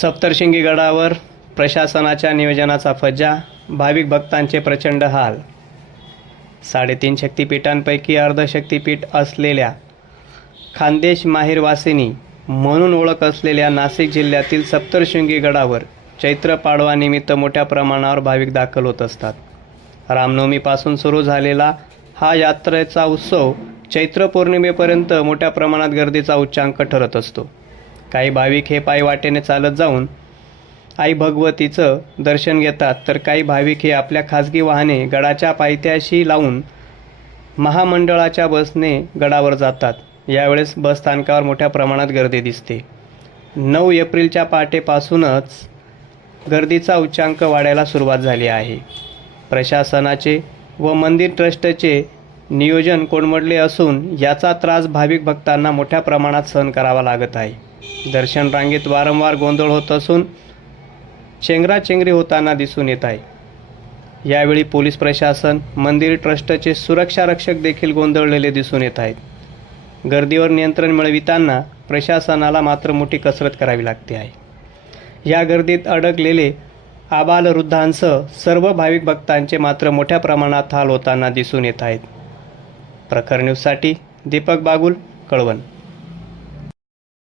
सप्तर्शिंगी गडावर प्रशासनाच्या नियोजनाचा फज्जा भाविक भक्तांचे प्रचंड हाल. साडेतीन शक्तिपीठांपैकी अर्धशक्तीपीठ असलेल्या खानदेश माहेरवासिनी म्हणून ओळख असलेल्या नाशिक जिल्ह्यातील सप्तशृंगी गडावर चैत्र पाडवानिमित्त मोठ्या प्रमाणावर भाविक दाखल होत असतात. रामनवमीपासून सुरू झालेला हा यात्रेचा उत्सव चैत्र पौर्णिमेपर्यंत मोठ्या प्रमाणात गर्दीचा उच्चांक ठरत असतो. काही भाविक हे पायवाटेने चालत जाऊन आई भगवतीचं दर्शन घेतात. तर काही भाविक हे आपल्या खाजगी वाहने गडाच्या पायथ्याशी लावून महामंडळाच्या बसने गडावर जातात. यावेळेस बस स्थानकावर मोठ्या प्रमाणात गर्दी दिसते. नऊ एप्रिलच्या पहाटेपासूनच गर्दीचा उच्चांक वाढायला सुरुवात झाली आहे. प्रशासनाचे व मंदिर ट्रस्टचे नियोजन कोडमडले असून याचा त्रास भाविक भक्तांना मोठ्या प्रमाणात सहन करावा लागत आहे. दर्शन रांगेत वारंवार गोंधळ होत असून चेंगराचेंगरी होताना दिसून येत आहे. यावेळी पोलीस प्रशासन मंदिर ट्रस्टचे सुरक्षा रक्षक देखील गोंधळलेले दिसून येत आहेत. गर्दीवर नियंत्रण मिळविताना प्रशासनाला मात्र मोठी कसरत करावी लागते आहे. या गर्दीत अडकलेले आबालवृद्धांसह सर्व भाविक भक्तांचे मात्र मोठ्या प्रमाणात हाल होताना दिसून येत आहेत. प्रखर न्यूजसाठी दीपक बागुल कळवण.